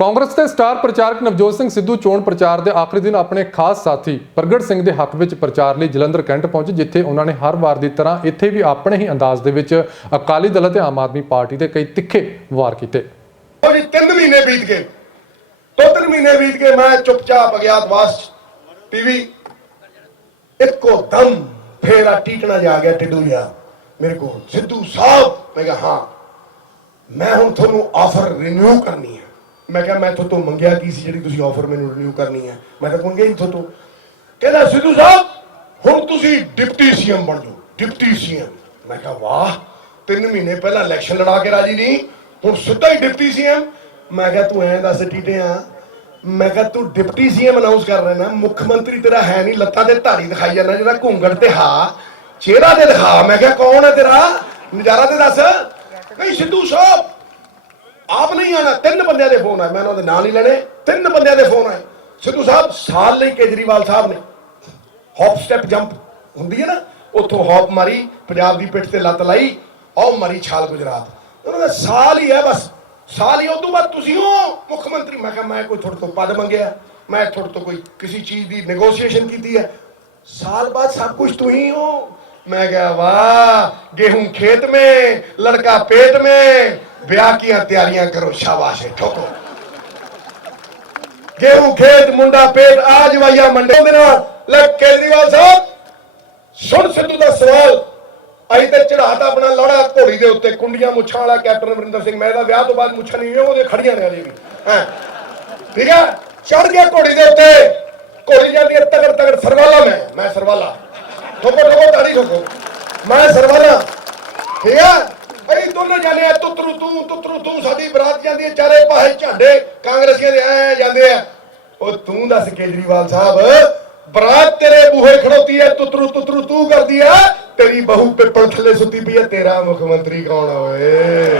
ਕਾਂਗਰਸ ਦੇ ਸਟਾਰ ਪ੍ਰਚਾਰਕ ਨਵਜੋਤ ਸਿੰਘ ਸਿੱਧੂ ਚੋਣ ਪ੍ਰਚਾਰ ਦੇ ਆਖਰੀ ਦਿਨ ਆਪਣੇ ਖਾਸ ਸਾਥੀ ਪ੍ਰਗਟ ਸਿੰਘ ਦੇ ਹੱਕ ਵਿੱਚ ਪ੍ਰਚਾਰ ਲਈ ਜਲੰਧਰ ਕੈਂਟ ਪਹੁੰਚੇ, ਜਿੱਥੇ ਉਹਨਾਂ ਨੇ ਹਰ ਵਾਰ ਦੀ ਤਰ੍ਹਾਂ ਇੱਥੇ ਵੀ ਆਪਣੇ ਹੀ ਅੰਦਾਜ਼ ਦੇ ਵਿੱਚ ਅਕਾਲੀ ਦਲ ਅਤੇ ਆਮ ਆਦਮੀ ਪਾਰਟੀ ਦੇ ਕਈ ਤਿੱਖੇ ਵਾਰ ਕੀਤੇ। ਉਹ ਤਿੰਨ ਮਹੀਨੇ ਬੀਤ ਗਏ। ਦੋ ਤਿੰਨ ਮਹੀਨੇ ਬੀਤ ਗਏ, ਮੈਂ ਚੁੱਪਚਾਪ ਅਗਿਆਤਵਾਸ ਟੀਵੀ ਇੱਕੋ ਦਮ ਫੇਰ ਆ ਜਾ ਗਿਆ ਟਿੱਡੂ ਜਿਹਾ। ਮੇਰੇ ਕੋਲ ਸਿੱਧੂ ਸਾਹਿਬ, ਮੈਂ ਕਿਹਾ, ਹਾਂ, ਮੈਂ ਹੁਣ ਤੁਹਾਨੂੰ ਆਫਰ ਰਿਨਿਊ ਕਰਨੀ ਹੈ। ਮੈਂ ਕਿਹਾ ਮੈਂ ਤੁਹਾਡੇ ਤੋਂ ਮੰਗਿਆ ਕੀ ਸੀ ਜਿਹੜੀ ਤੁਸੀਂ ਆਫਰ ਮੈਨੂੰ ਰਿਨਿਊ ਕਰਨੀ ਹੈ? ਮੈਂ ਤਾਂ ਮੰਗਿਆ ਹੀ ਤੁਹਾਡੇ ਤੋਂ ਕਹਿੰਦਾ ਸਿੱਧੂ ਸਾਹਿਬ ਹੁਣ ਤੁਸੀਂ ਡਿਪਟੀ ਸੀਐਮ ਬਣ ਜਾਓ ਡਿਪਟੀ ਸੀਐਮ। ਮੈਂ ਕਿਹਾ ਵਾਹ ਤਿੰਨ ਮਹੀਨੇ ਪਹਿਲਾਂ ਇਲੈਕਸ਼ਨ ਲੜਾ ਕੇ ਰਾਜੀ ਨਹੀਂ ਹੁਣ ਸਿੱਧਾ ਹੀ ਡਿਪਟੀ ਸੀਐਮ। ਮੈਂ ਕਿਹਾ ਤੂੰ ਐਂ ਦੱਸ ਟੀਟੇ ਆ ਮੈਂ ਕਿਹਾ ਤੂੰ ਡਿਪਟੀ ਸੀਐਮ ਅਨਾਉਂਸ ਕਰ ਰਿਹਾ ਨਾ ਮੁੱਖ ਮੰਤਰੀ ਤੇਰਾ ਹੈ ਨਹੀਂ ਲੱਤਾਂ ਤੇ ਧਾਰੀ ਦਿਖਾਈ ਜਾਂਦਾ ਜਿਹੜਾ ਘੁੰਗੜ ਤੇ ਹਾ ਚਿਹਰਾ ਤੇ ਦਿਖਾ। ਮੈਂ ਕਿਹਾ ਕੌਣ ਹੈ ਤੇਰਾ? ਨਜ਼ਾਰਾ ਤੇ ਦੱਸ। ਨਹੀਂ ਸਿੱਧੂ ਸਾਹਿਬ ਆਪ ਨਹੀਂ ਆਣਾ, ਤਿੰਨ ਬੰਦਿਆਂ ਦੇ ਫੋਨ ਆਏ। ਮੈਂ ਉਹਨਾਂ ਦੇ ਨਾਂ ਨਹੀਂ ਲੈਣੇ, ਤਿੰਨ ਬੰਦਿਆਂ ਦੇ ਫੋਨ ਆਏ। ਸਿੱਧੂ ਸਾਹਿਬ ਸਾਲ ਲਈ ਕੇਜਰੀਵਾਲ ਸਾਹਿਬ ਨੇ। ਹੌਪ ਸਟੈਪ ਜੰਪ ਹੁੰਦੀ ਹੈ ਨਾ, ਉੱਥੋਂ ਹੌਪ ਮਾਰੀ, ਪੰਜਾਬ ਦੀ ਪਿੱਠ ਤੇ ਲੱਤ ਲਾਈ ਔਰ ਮਾਰੀ ਛਾਲ ਗੁਜਰਾਤ। ਉਹਨਾਂ ਦਾ ਸਾਲ ਹੀ ਹੈ ਬਸ। ਸਾਲ ਹੀ, ਉਦੋਂ ਬਾਅਦ ਤੁਸੀਂ ਹੋ, ਮੁੱਖ ਮੰਤਰੀ। ਮੈਂ ਕਿਹਾ, ਮੈਂ ਕੋਈ ਤੁਹਾਡੇ ਤੋਂ ਪਦ ਮੰਗਿਆ। ਮੈਂ ਤੁਹਾਡੇ ਤੋਂ ਕੋਈ ਕਿਸੇ ਚੀਜ਼ ਦੀ ਨੈਗੋਸ਼ੀਏਸ਼ਨ ਕੀਤੀ ਹੈ। ਸਾਲ ਬਾਅਦ ਸਭ ਕੁਝ ਤੁਸੀਂ ਹੋ। ਮੈਂ ਕਿਹਾ, ਵਾਹ, ਗੇਹੂੰ ਖੇਤ ਮੇ, ਲੜਕਾ ਪੇਟ ਮੇ। ब्याह की तैयारियां करो शाबाश है ठोको गेहूं खेत मुंडा पेट आज वाइया मंडे ਦੇ ਨਾਲ ਲੈ ਕੇਜਰੀਵਾਲ ਸਾਹਿਬ ਸੁਣ ਸਿੱਧੂ ਦਾ ਸਵਾਲ ਅਸੀਂ ਤੇ ਚੜਾਤਾ ਆਪਣਾ ਲੋੜਾ ਘੋੜੀ ਦੇ ਉੱਤੇ ਕੁੰਡੀਆਂ ਮੁੱਛਾਂ ਵਾਲਾ ਕੈਪਟਨ ਅਮਰਿੰਦਰ ਸਿੰਘ ਮੈਂ ਇਹਦਾ ਵਿਆਹ ਤੋਂ ਬਾਅਦ ਮੁੱਛਾਂ ਨਹੀਂ ਹੋਈਆਂ ਉਹਦੇ ਖੜੀਆਂ ਨੇ ਅਜੇ ਵੀ ਹਾਂ ਠੀਕ ਹੈ ਚੜ ਗਿਆ ਘੋੜੀ ਦੇ ਉੱਤੇ ਘੋੜੀ ਜਾਂਦੀ ਹੈ ਤਗੜ ਤਗੜ ਸਰਵਾਲਾ ਮੈਂ ਮੈਂ ਸਰਵਾਲਾ ਠੋਕੋ ਠੋਕੋ ਤਾੜੀ ਠੋਕੋ ਮੈਂ ਸਰਵਾਲਾ ਠੀਕ ਹੈ ਅਸੀਂ ਦੋਨੋਂ ਜਾਣੇ ਆ ਤੁਤਰੂ ਤੂੰ ਤੁਤਰੂ ਤੂੰ ਸਾਡੀ ਬਰਾਤ ਜਾਂਦੀ ਹੈ ਚਾਰੇ ਪਾਸੇ ਝਾਂਡੇ ਕਾਂਗਰਸੀਆਂ ਦੇ ਐ ਜਾਂਦੇ ਆ। ਉਹ ਤੂੰ ਦੱਸ ਕੇਜਰੀਵਾਲ ਸਾਹਿਬ, ਬਰਾਤ ਤੇਰੇ ਬੂਹੇ ਖੜੋਤੀ ਹੈ ਤੁਤਰੂ ਤੁਤਰੂ ਤੂੰ ਕਰਦੀ ਹੈ ਤੇਰੀ ਬਹੂ ਪਿੱਪਲ ਥੱਲੇ ਸੁੱਤੀ ਪਈ ਹੈ ਤੇਰਾ ਮੁੱਖ ਮੰਤਰੀ ਕੌਣ ਆ ਓਏ?